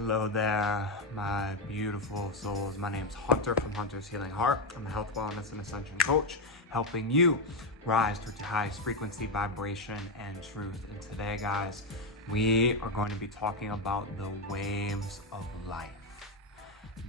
Hello there, my beautiful souls. My name's Hunter from Hunter's Healing Heart. I'm a health, wellness, and ascension coach, helping you rise to the highest frequency, vibration, and truth. And today, guys, we are going to be talking about the waves of life.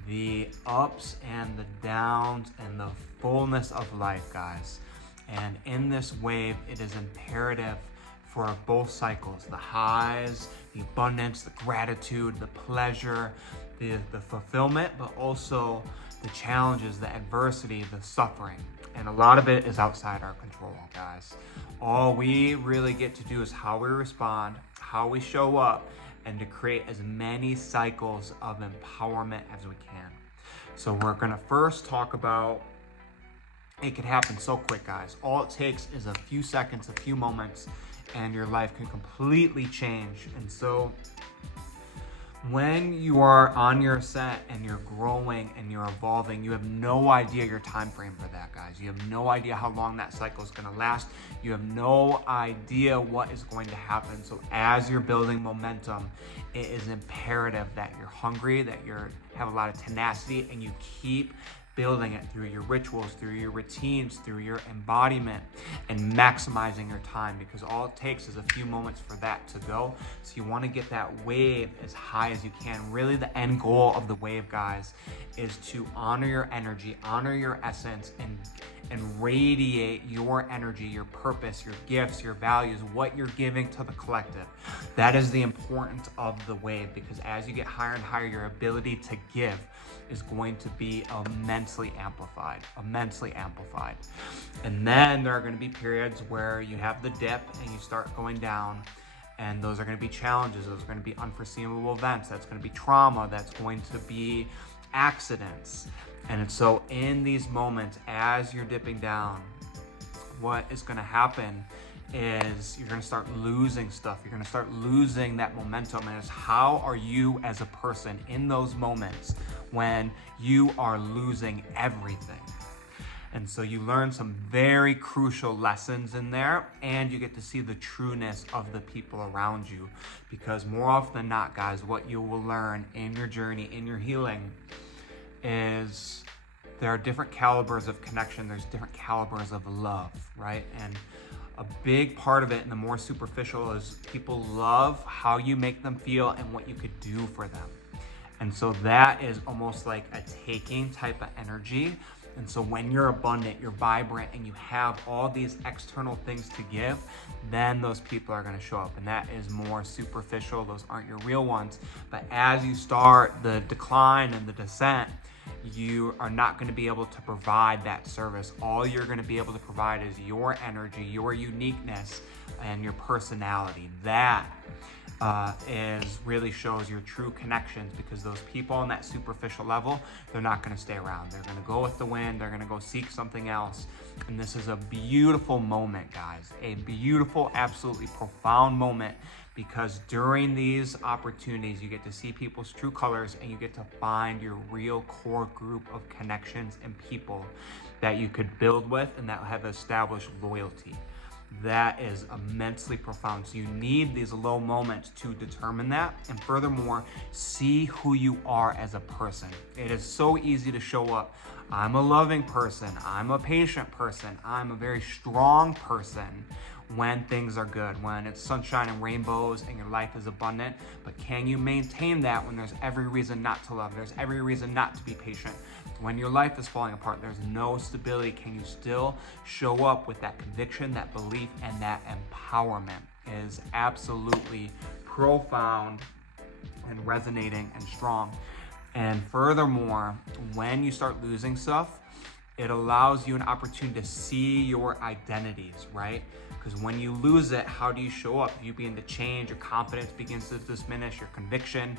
The ups and the downs and the fullness of life, guys. And in this wave, it is imperative for both cycles, the highs, the abundance, the gratitude, the pleasure, the fulfillment, but also the challenges, the adversity, the suffering. And a lot of it is outside our control, guys. All we really get to do is how we respond, how we show up, and to create as many cycles of empowerment as we can. So we're gonna first talk about, it could happen so quick, guys. All it takes is a few seconds, a few moments, and your life can completely change. And so when you are on your ascent and you're growing and you're evolving, you have no idea your time frame for that, guys. You have no idea how long that cycle is going to last. You have no idea what is going to happen. So as you're building momentum, it is imperative that you're hungry, that you have a lot of tenacity, and you keep building it through your rituals, through your routines, through your embodiment, and maximizing your time, because all it takes is a few moments for that to go. So you want to get that wave as high as you can. Really, the end goal of the wave, guys, is to honor your energy, honor your essence, and radiate your energy, your purpose, your gifts, your values, what you're giving to the collective. That is the importance of the wave, because as you get higher and higher, your ability to give is going to be immensely amplified. And then there are going to be periods where you have the dip and you start going down, and those are going to be challenges, those are going to be unforeseeable events, that's going to be trauma, that's going to be accidents. And so in these moments, as you're dipping down, what is going to happen is you're going to start losing stuff. You're going to start losing that momentum. And it's how are you as a person in those moments when you are losing everything? And so you learn some very crucial lessons in there, and you get to see the trueness of the people around you. Because more often than not, guys, what you will learn in your journey, in your healing, is there are different calibers of connection. There's different calibers of love, right? And a big part of it, and the more superficial, is people love how you make them feel and what you could do for them. And so that is almost like a taking type of energy. And so when you're abundant, you're vibrant, and you have all these external things to give, then those people are going to show up. And that is more superficial. Those aren't your real ones. But as you start the decline and the descent, you are not going to be able to provide that service. All you're going to be able to provide is your energy, your uniqueness, and your personality. That really shows your true connections, because those people on that superficial level, they're not going to stay around. They're going to go with the wind. They're going to go seek something else. And this is a beautiful moment, guys, a beautiful, absolutely profound moment, because during these opportunities, you get to see people's true colors, and you get to find your real core group of connections and people that you could build with and that have established loyalty. That is immensely profound. So you need these low moments to determine that. And furthermore, see who you are as a person. It is so easy to show up. I'm a loving person. I'm a patient person. I'm a very strong person when things are good, when it's sunshine and rainbows and your life is abundant. But can you maintain that when there's every reason not to love? There's every reason not to be patient. When your life is falling apart, there's no stability. Can you still show up with that conviction, that belief, and that empowerment? It is absolutely profound and resonating and strong. And furthermore, when you start losing stuff, it allows you an opportunity to see your identities, right? Because when you lose it, how do you show up? You begin to change, your confidence begins to diminish, your conviction,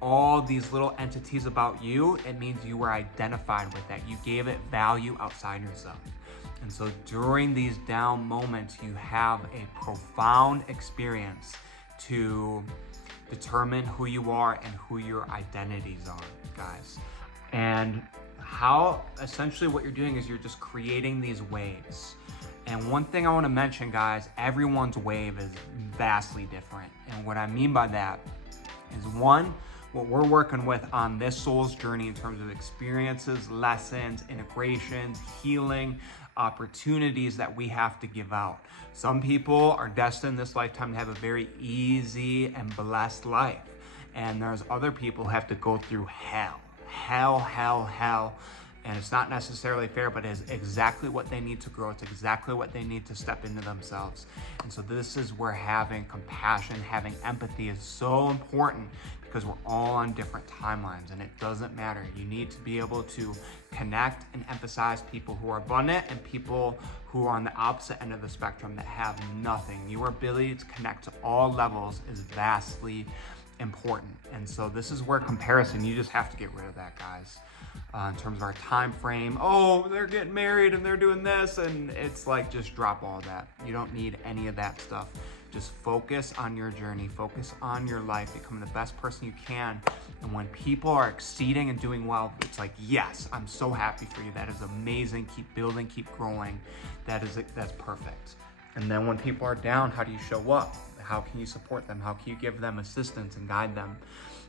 all these little entities about you, it means you were identified with that. You gave it value outside yourself. And so during these down moments, you have a profound experience to determine who you are and who your identities are, guys. And how essentially what you're doing is you're just creating these waves. And one thing I want to mention, guys, everyone's wave is vastly different. And what I mean by that is, one, what we're working with on this soul's journey in terms of experiences, lessons, integrations, healing, opportunities that we have to give out. Some people are destined this lifetime to have a very easy and blessed life. And there's other people who have to go through hell. And it's not necessarily fair, but it's exactly what they need to grow. It's exactly what they need to step into themselves. And so this is where having compassion, having empathy is so important, because we're all on different timelines and it doesn't matter. You need to be able to connect and emphasize people who are abundant and people who are on the opposite end of the spectrum that have nothing. Your ability to connect to all levels is vastly important. And so this is where comparison, you just have to get rid of that, guys. In terms of our time frame, oh, they're getting married and they're doing this, and it's like, just drop all that. You don't need any of that stuff. Just focus on your journey, focus on your life, become the best person you can. And when people are exceeding and doing well, it's like, yes, I'm so happy for you. That is amazing. Keep building, keep growing. That's perfect. And then when people are down, how do you show up? How can you support them? How can you give them assistance and guide them?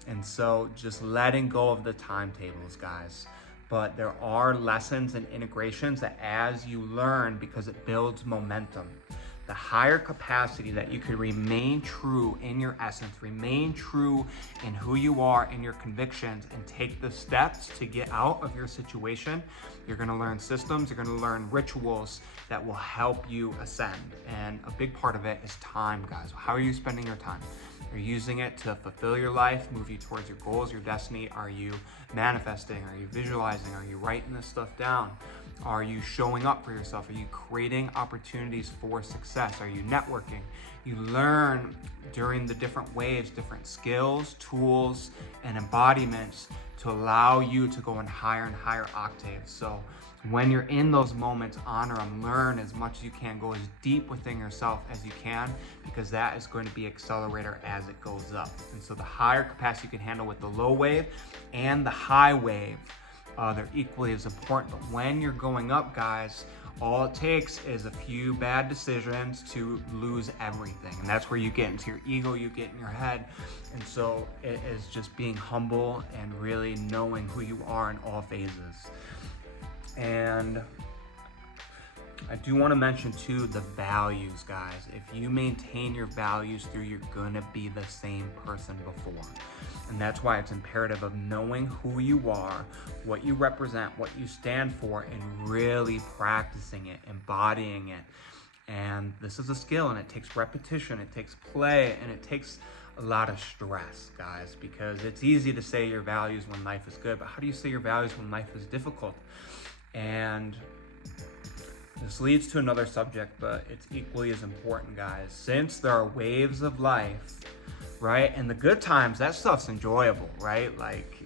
And so just letting go of the timetables, guys. But there are lessons and integrations that as you learn, because it builds momentum, the higher capacity that you could remain true in your essence, remain true in who you are, in your convictions, and take the steps to get out of your situation. You're gonna learn systems, you're gonna learn rituals that will help you ascend. And a big part of it is time, guys. How are you spending your time? Are you using it to fulfill your life, move you towards your goals, your destiny? Are you manifesting? Are you visualizing? Are you writing this stuff down? Are you showing up for yourself? Are you creating opportunities for success? Are you networking? You learn during the different waves, different skills, tools, and embodiments to allow you to go in higher and higher octaves. So when you're in those moments, honor them, learn as much as you can, go as deep within yourself as you can, because that is going to be accelerator as it goes up. And so the higher capacity you can handle with the low wave and the high wave, they're equally as important. But when you're going up, guys, all it takes is a few bad decisions to lose everything. And that's where you get into your ego, you get in your head. And so it is just being humble and really knowing who you are in all phases. And I do want to mention too, the values, guys. If you maintain your values through, you're gonna be the same person before. And that's why it's imperative of knowing who you are, what you represent, what you stand for, and really practicing it, embodying it. And this is a skill, and it takes repetition, it takes play, and it takes a lot of stress, guys, because it's easy to say your values when life is good, but how do you say your values when life is difficult? And this leads to another subject, but it's equally as important, guys. Since there are waves of life, right? And the good times, that stuff's enjoyable, right? Like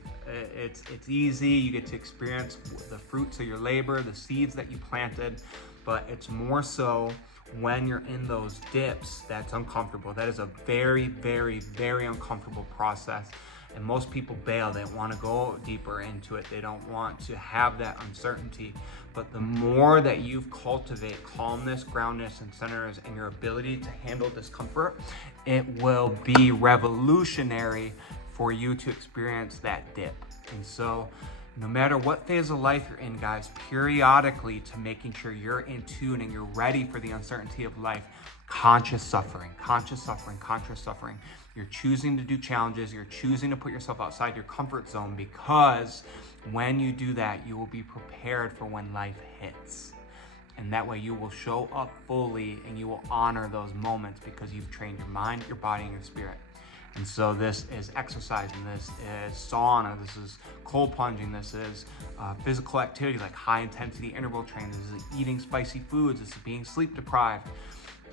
it's easy. You get to experience the fruits of your labor, the seeds that you planted, but it's more so when you're in those dips that's uncomfortable. That is a very, very, very uncomfortable process. And most people bail. They don't want to go deeper into it. They don't want to have that uncertainty. But the more that you cultivate calmness, groundness, and centers, and your ability to handle discomfort, it will be revolutionary for you to experience that dip. And so no matter what phase of life you're in, guys, periodically, to making sure you're in tune and you're ready for the uncertainty of life, conscious suffering, conscious suffering, conscious suffering. You're choosing to do challenges. You're choosing to put yourself outside your comfort zone, because when you do that, you will be prepared for when life hits. And that way you will show up fully and you will honor those moments, because you've trained your mind, your body, and your spirit. And so this is exercising, this is sauna, this is cold plunging, this is physical activity like high intensity interval training, this is eating spicy foods, this is being sleep deprived.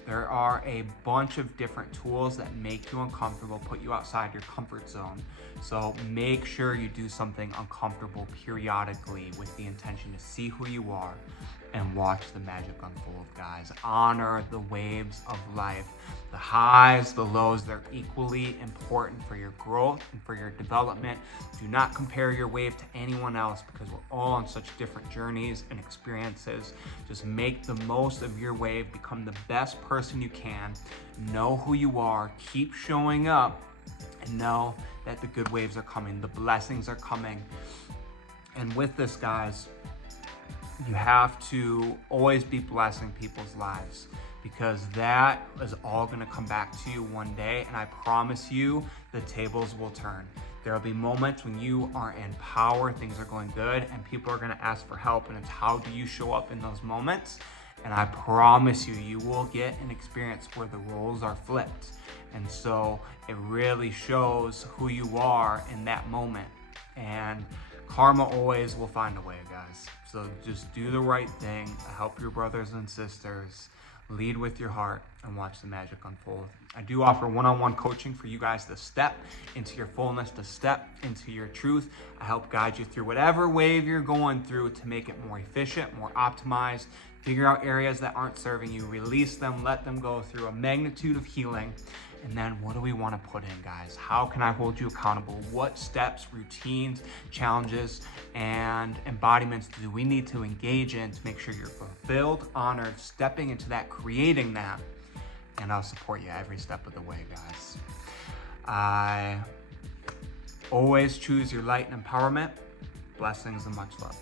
There are a bunch of different tools that make you uncomfortable, put you outside your comfort zone. So make sure you do something uncomfortable periodically with the intention to see who you are and watch the magic unfold, guys. Honor the waves of life. The highs, the lows, they're equally important for your growth and for your development. Do not compare your wave to anyone else, because we're all on such different journeys and experiences. Just make the most of your wave, become the best person you can, know who you are, keep showing up, and know that the good waves are coming, the blessings are coming. And with this, guys, you have to always be blessing people's lives, because that is all going to come back to you one day. And I promise you, the tables will turn. There will be moments when you are in power, things are going good, and people are going to ask for help. And it's how do you show up in those moments? And I promise you, you will get an experience where the roles are flipped. And so it really shows who you are in that moment. And karma always will find a way, guys. So just do the right thing, help your brothers and sisters, lead with your heart, and watch the magic unfold. I do offer one-on-one coaching for you guys to step into your fullness, to step into your truth. I help guide you through whatever wave you're going through to make it more efficient, more optimized, figure out areas that aren't serving you, release them, let them go through a magnitude of healing. And then what do we want to put in, guys? How can I hold you accountable? What steps, routines, challenges, and embodiments do we need to engage in to make sure you're fulfilled, honored, stepping into that, creating that? And I'll support you every step of the way, guys. I always choose your light and empowerment. Blessings and much love.